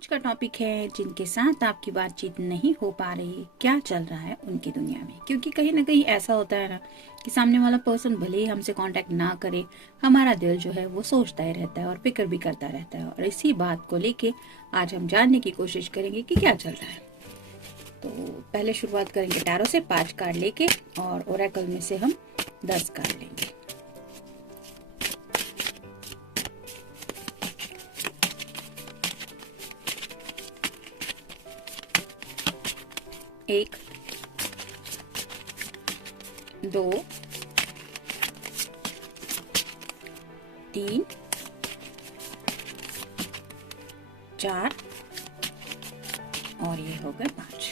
आज का टॉपिक है जिनके साथ आपकी बातचीत नहीं हो पा रही, क्या चल रहा है उनकी दुनिया में। क्योंकि कहीं ना कहीं ऐसा होता है ना कि सामने वाला पर्सन भले ही हमसे कांटेक्ट ना करे, हमारा दिल जो है वो सोचता ही रहता है और फिक्र भी करता रहता है। और इसी बात को लेके आज हम जानने की कोशिश करेंगे कि क्या चल रहा है। तो पहले शुरुआत करेंगे टैरो से 5 कार्ड लेके और ओरेकल में से हम 10 कार्ड लेंगे। एक, दो, तीन, चार और ये हो गए 5।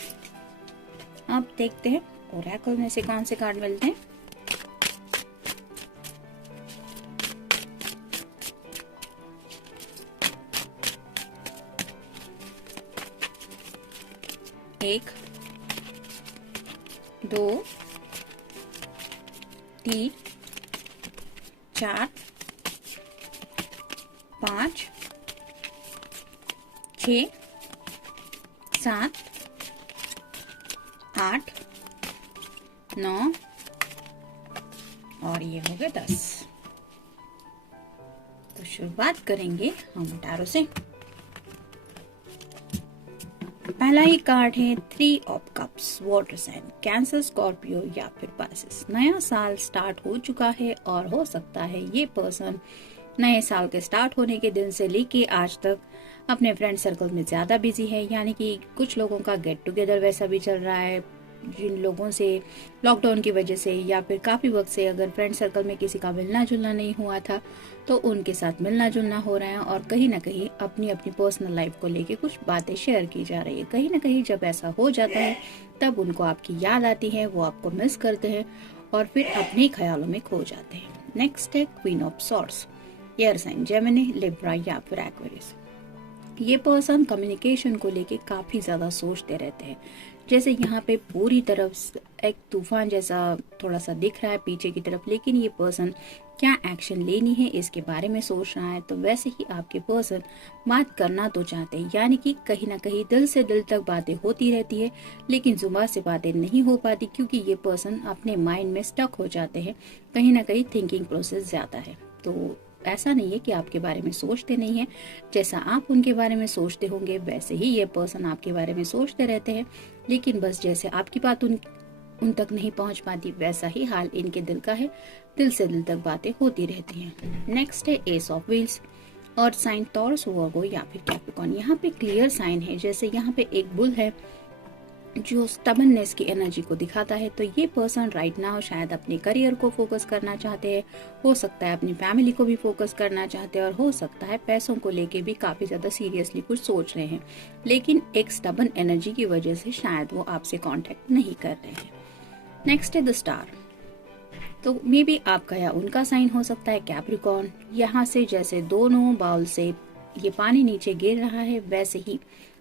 अब देखते हैं ओरेकल में से कौन से कार्ड मिलते हैं। एक, दो, तीन, चार, 5, 6, 7, 8, 9 और ये हो गए 10। तो शुरुआत करेंगे हम टैरो से। पहला ही कार्ड है 3 of cups, water sign, cancer, Scorpio या फिर पाइसेस। नया साल स्टार्ट हो चुका है और हो सकता है ये पर्सन नए साल के स्टार्ट होने के दिन से लेके आज तक अपने फ्रेंड सर्कल में ज्यादा बिजी है। यानी कि कुछ लोगों का गेट टुगेदर वैसा भी चल रहा है, जिन लोगों से लॉकडाउन की वजह से या फिर काफी वक्त से अगर फ्रेंड सर्कल में किसी का मिलना जुलना नहीं हुआ था तो उनके साथ मिलना जुलना हो रहा है। और कहीं ना कहीं अपनी अपनी पर्सनल लाइफ को लेके कुछ बातें शेयर की जा रही है। कहीं ना कहीं जब ऐसा हो जाता है तब उनको आपकी याद आती है, वो आपको मिस करते हैं और फिर अपने ख्यालों में खो जाते हैं। नेक्स्ट है queen of swords, air sign, Gemini, Libra या फिर एक्वेरियस। ये पर्सन कम्युनिकेशन को लेके काफी ज्यादा सोचते रहते हैं। जैसे यहाँ पे पूरी तरफ एक तूफान जैसा थोड़ा सा दिख रहा है पीछे की तरफ, लेकिन ये पर्सन क्या एक्शन लेनी है इसके बारे में सोच रहा है। तो वैसे ही आपके पर्सन बात करना तो चाहते हैं, यानी कि कहीं ना कहीं दिल से दिल तक बातें होती रहती है लेकिन जुबान से बातें नहीं हो पाती, क्योंकि ये पर्सन अपने माइंड में स्टक हो जाते हैं। कहीं ना कहीं थिंकिंग प्रोसेस ज्यादा है। तो ऐसा नहीं है कि आपके बारे में सोचते नहीं है, जैसा आप उनके बारे में सोचते होंगे वैसे ही ये पर्सन आपके बारे में सोचते रहते हैं। लेकिन बस जैसे आपकी बात उन तक नहीं पहुंच पाती वैसा ही हाल इनके दिल का है, दिल से दिल तक बातें होती रहती हैं। नेक्स्ट है एस ऑफ व्हील्स और साइन टॉरस, वर्गो या फिर कैप्रिकॉर्न। यहाँ पे क्लियर साइन है, जैसे यहाँ पे एक बुल है जो स्टबननेस की एनर्जी को दिखाता है। तो ये पर्सन राइट नाउ शायद अपने करियर को फोकस करना चाहते हैं, हो सकता है अपनी फैमिली को भी फोकस करना चाहते हैं और हो सकता है पैसों को लेके भी काफी ज्यादा सीरियसली कुछ सोच रहे हैं। लेकिन एक स्टबन एनर्जी की वजह से शायद वो आपसे कांटेक्ट नहीं कर रहे हैं। नेक्स्ट है द स्टार, तो मे बी आपका या उनका साइन हो सकता है कैप्रिकॉर्न। यहाँ से जैसे दोनों बाउल से ये पानी नीचे गिर रहा है, वैसे ही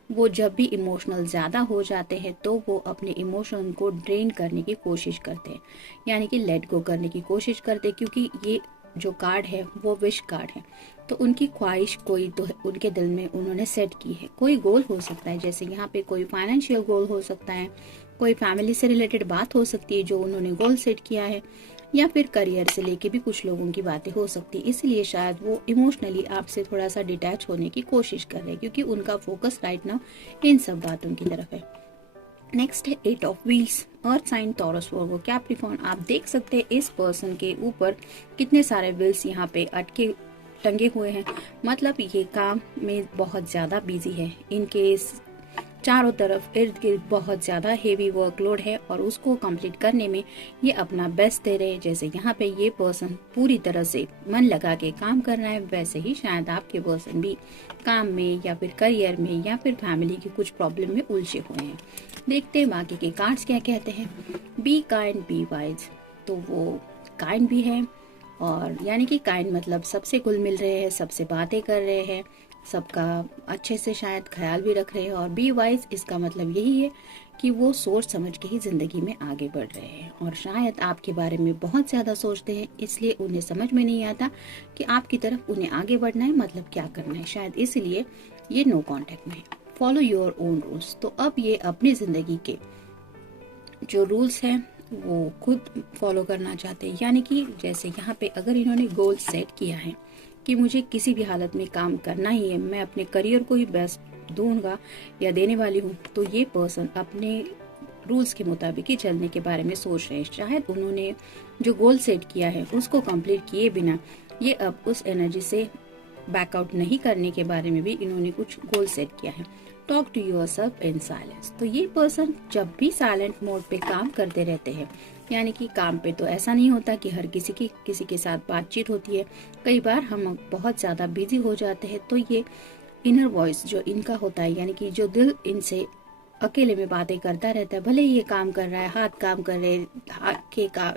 वो जब भी इमोशनल ज्यादा हो जाते हैं तो वो अपने इमोशन को ड्रेन करने की कोशिश करते हैं, यानी कि लेट गो करने की कोशिश करते हैं। क्योंकि ये जो कार्ड है वो विश कार्ड है, तो उनकी ख्वाहिश कोई तो उनके दिल में उन्होंने सेट की है। कोई गोल हो सकता है, जैसे यहाँ पे कोई फाइनेंशियल गोल हो सकता है, कोई फैमिली से रिलेटेड बात हो सकती है जो उन्होंने गोल सेट किया है, या फिर करियर से लेके भी कुछ लोगों की बातें हो सकती है। इसलिए शायद वो इमोशनली आपसे थोड़ा सा डिटैच होने की कोशिश कर रहे हैं, क्योंकि उनका फोकस राइट नाउ इन सब बातों की तरफ है। नेक्स्ट है 8 ऑफ व्हील्स और साइन टॉरस, वर्गो, कैप्रिकॉर्न। आप देख सकते हैं इस पर्सन के ऊपर कितने सारे व्हील्स यहाँ पे अटके टंगे हुए हैं, मतलब ये काम में बहुत ज्यादा बिजी है। इनके चारों तरफ इर्द गिर्द बहुत ज्यादा हेवी वर्कलोड है और उसको कंप्लीट करने में ये अपना बेस्ट दे रहे हैं। जैसे यहाँ पे ये पर्सन पूरी तरह से मन लगा के काम कर रहा है, वैसे ही शायद आपके पर्सन भी काम में या फिर करियर में या फिर फैमिली की कुछ प्रॉब्लम में उलझे हुए हैं। देखते हैं बाकी के कार्ड्स क्या कहते हैं। बी काइंड बी वाइज, तो वो काइंड भी है, और यानी कि काइंड मतलब सबसे घुल मिल रहे हैं, सबसे बातें कर रहे हैं, सबका अच्छे से शायद ख्याल भी रख रहे हैं। और बी वाइज इसका मतलब यही है कि वो सोच समझ के ही जिंदगी में आगे बढ़ रहे हैं, और शायद आपके बारे में बहुत ज्यादा सोचते हैं, इसलिए उन्हें समझ में नहीं आता कि आपकी तरफ उन्हें आगे बढ़ना है मतलब क्या करना है। शायद इसलिए ये नो कांटेक्ट में है। फॉलो योर ओन रूल्स, तो अब ये अपनी जिंदगी के जो रूल्स हैं वो खुद फॉलो करना चाहते हैं। यानी कि जैसे यहाँ पे अगर इन्होंने गोल सेट किया है कि मुझे किसी भी हालत में काम करना ही है, मैं अपने करियर को ही बेस्ट दूंगा या देने वाली हूँ, तो ये पर्सन अपने रूल्स के मुताबिक ही चलने के बारे में सोच रहे हैं। शायद उन्होंने जो गोल सेट किया है उसको कंप्लीट किए बिना ये अब उस एनर्जी से बैकआउट नहीं करने के बारे में भी इन्होंने कुछ गोल सेट किया है। Talk to yourself in silence, तो ये पर्सन जब भी साइलेंट मोड पे काम करते रहते हैं, यानी कि काम पे तो ऐसा नहीं होता कि हर किसी के साथ बातचीत होती है, कई बार हम बहुत ज्यादा बिजी हो जाते हैं, तो ये इनर वॉइस जो इनका होता है, यानी कि जो दिल इनसे अकेले में बातें करता रहता है, भले ही ये काम कर रहा है, हाथ काम कर रहे,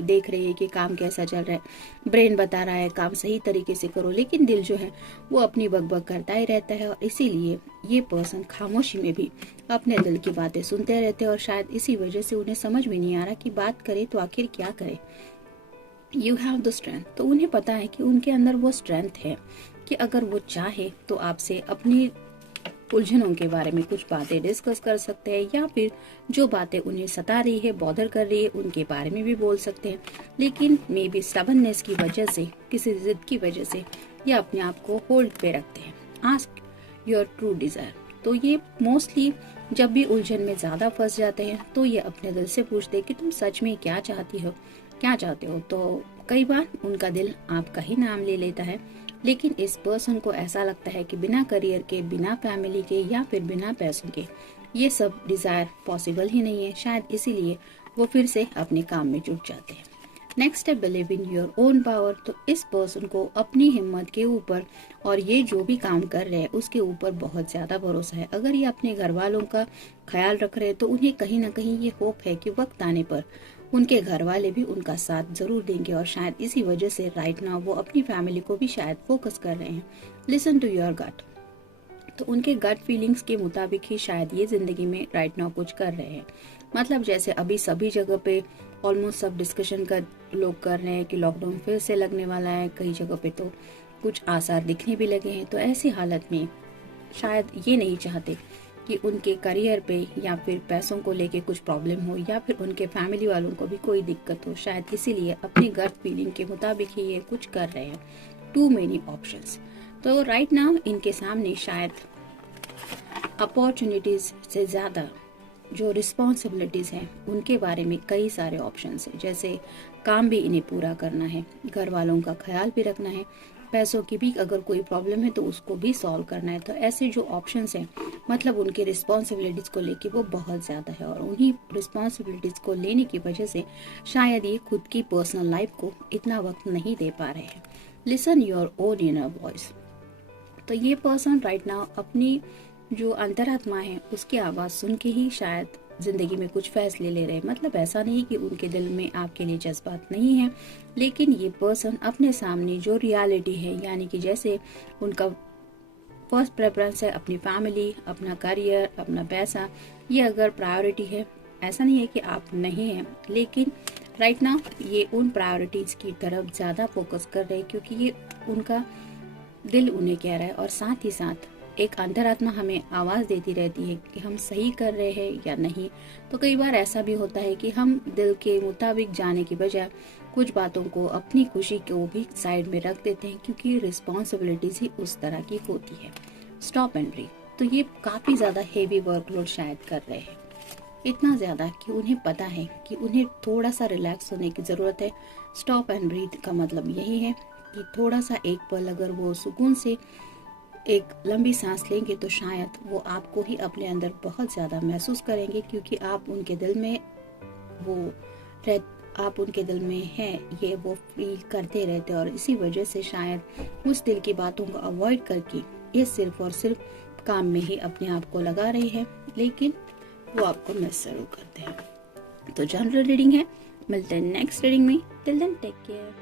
देख रहे हैं कि काम कैसा चल रहा है, ब्रेन बता रहा है काम सही तरीके से करो, लेकिन दिल जो है वो अपनी बकबक करता ही रहता है। और इसीलिए ये पर्सन खामोशी में भी अपने दिल की बातें सुनते रहते हैं और शायद इसी वजह से उन्हें समझ में नहीं आ रहा कि बात करे तो आखिर क्या करे। यू हैव द स्ट्रेंथ, तो उन्हें पता है कि उनके अंदर वो स्ट्रेंथ है कि अगर वो चाहे तो आपसे अपनी उलझनों के बारे में कुछ बातें डिस्कस कर सकते हैं, या फिर जो बातें उन्हें सता रही है, बॉदर कर रही है, उनके बारे में भी बोल सकते हैं। लेकिन मे बी स्टबर्ननेस की वजह से, किसी जिद की वजह से ये अपने आप को होल्ड पे रखते हैं। आस्क योर ट्रू डिजायर, तो ये मोस्टली जब भी उलझन में ज्यादा फंस जाते हैं तो ये अपने दिल से पूछते हैं कि तुम सच में क्या चाहती हो, क्या चाहते हो। तो कई बार उनका दिल आपका ही नाम ले लेता है, लेकिन इस पर्सन को ऐसा लगता है कि बिना करियर के, बिना फैमिली के या फिर बिना पैसों के ये सब डिजायर पॉसिबल ही नहीं है। शायद इसीलिए वो फिर से अपने काम में जुट जाते हैं। नेक्स्ट है believe in your own power, तो इस पर्सन को अपनी हिम्मत के ऊपर और ये जो भी काम कर रहे हैं उसके ऊपर बहुत ज्यादा भरोसा है। अगर ये अपने घर वालों का ख्याल रख रहे हैं तो उन्हें कहीं ना कहीं ये होप है कि वक्त आने पर उनके घर वाले भी उनका साथ जरूर देंगे, और शायद इसी वजह से राइट नाउ वो अपनी फैमिली को भी शायद फोकस कर रहे हैं। लिसन टू योर गट, तो उनके गट फीलिंग्स के मुताबिक ही शायद ये जिंदगी में राइट नाउ कुछ कर रहे हैं। मतलब जैसे अभी सभी जगह पे ऑलमोस्ट सब डिस्कशन कर लोग कर रहे हैं कि लॉकडाउन फिर से लगने वाला है, कई जगह पे तो कुछ आसार दिखने भी लगे हैं। तो ऐसी हालत में शायद ये नहीं चाहते कि उनके करियर पे या फिर पैसों को लेके कुछ प्रॉब्लम हो, या फिर उनके फैमिली वालों को भी कोई दिक्कत हो। शायद इसीलिए अपनी गट फीलिंग के मुताबिक ही ये कुछ कर रहे हैं। टू मेनी ऑप्शंस, तो राइट नाउ इनके सामने शायद अपॉर्चुनिटीज से ज्यादा जो रिस्पॉन्सिबिलिटीज हैं उनके बारे में कई सारे ऑप्शंस हैं। जैसे काम भी इन्हें पूरा करना है, घर वालों का ख्याल भी रखना है, पैसों की भी अगर कोई प्रॉब्लम है तो उसको भी सॉल्व करना है। तो ऐसे जो ऑप्शंस हैं, मतलब उनके रिस्पॉन्सिबिलिटीज को लेके वो बहुत ज्यादा है, और उन्हीं रिस्पॉन्सिबिलिटीज को लेने की वजह से शायद ये खुद की पर्सनल लाइफ को इतना वक्त नहीं दे पा रहे हैं। Listen your own inner voice, तो ये पर्सन राइट नाउ अपनी जो अंतरात्मा है उसकी आवाज सुन के ही शायद जिंदगी में कुछ फैसले ले रहे हैं। मतलब ऐसा नहीं कि उनके दिल में आपके लिए जज्बात नहीं है, लेकिन ये पर्सन अपने सामने जो रियलिटी है, यानी कि जैसे उनका फर्स्ट प्रेफरेंस है अपनी फैमिली, अपना करियर, अपना पैसा, ये अगर प्रायोरिटी है, ऐसा नहीं है कि आप नहीं हैं, लेकिन राइट नाउ ये उन प्रायोरिटीज की तरफ ज्यादा फोकस कर रहे हैं, क्योंकि ये उनका दिल उन्हें कह रहा है, और साथ ही साथ एक अंतरात्मा हमें आवाज देती रहती है कि हम सही कर रहे हैं या नहीं। तो कई बार ऐसा भी होता है कि हम दिल के मुताबिक जाने की बजाय कुछ बातों को, अपनी खुशी को भी साइड में रख देते हैं, क्योंकि रिस्पॉन्सिबिलिटीज ही उस तरह की होती है। स्टॉप एंड ब्रीथ, तो ये काफी ज्यादा हेवी वर्कलोड शायद कर रहे हैं, इतना ज्यादा कि उन्हें पता है कि उन्हें थोड़ा सा रिलैक्स होने की जरूरत है। स्टॉप एंड ब्रीथ का मतलब यही है कि थोड़ा सा एक पल अगर वो सुकून से एक लंबी सांस लेंगे तो शायद वो आपको ही अपने अंदर बहुत ज्यादा महसूस करेंगे, क्योंकि आप उनके दिल में आप उनके दिल में हैं, ये वो फील करते रहते हैं, और इसी वजह से शायद उस दिल की बातों को अवॉइड करके ये सिर्फ और सिर्फ काम में ही अपने आप को लगा रही है, लेकिन वो आपको मिस जरूर करते हैं। तो जनरल रीडिंग है, मिलते हैं नेक्स्ट रीडिंग में। Till then take care.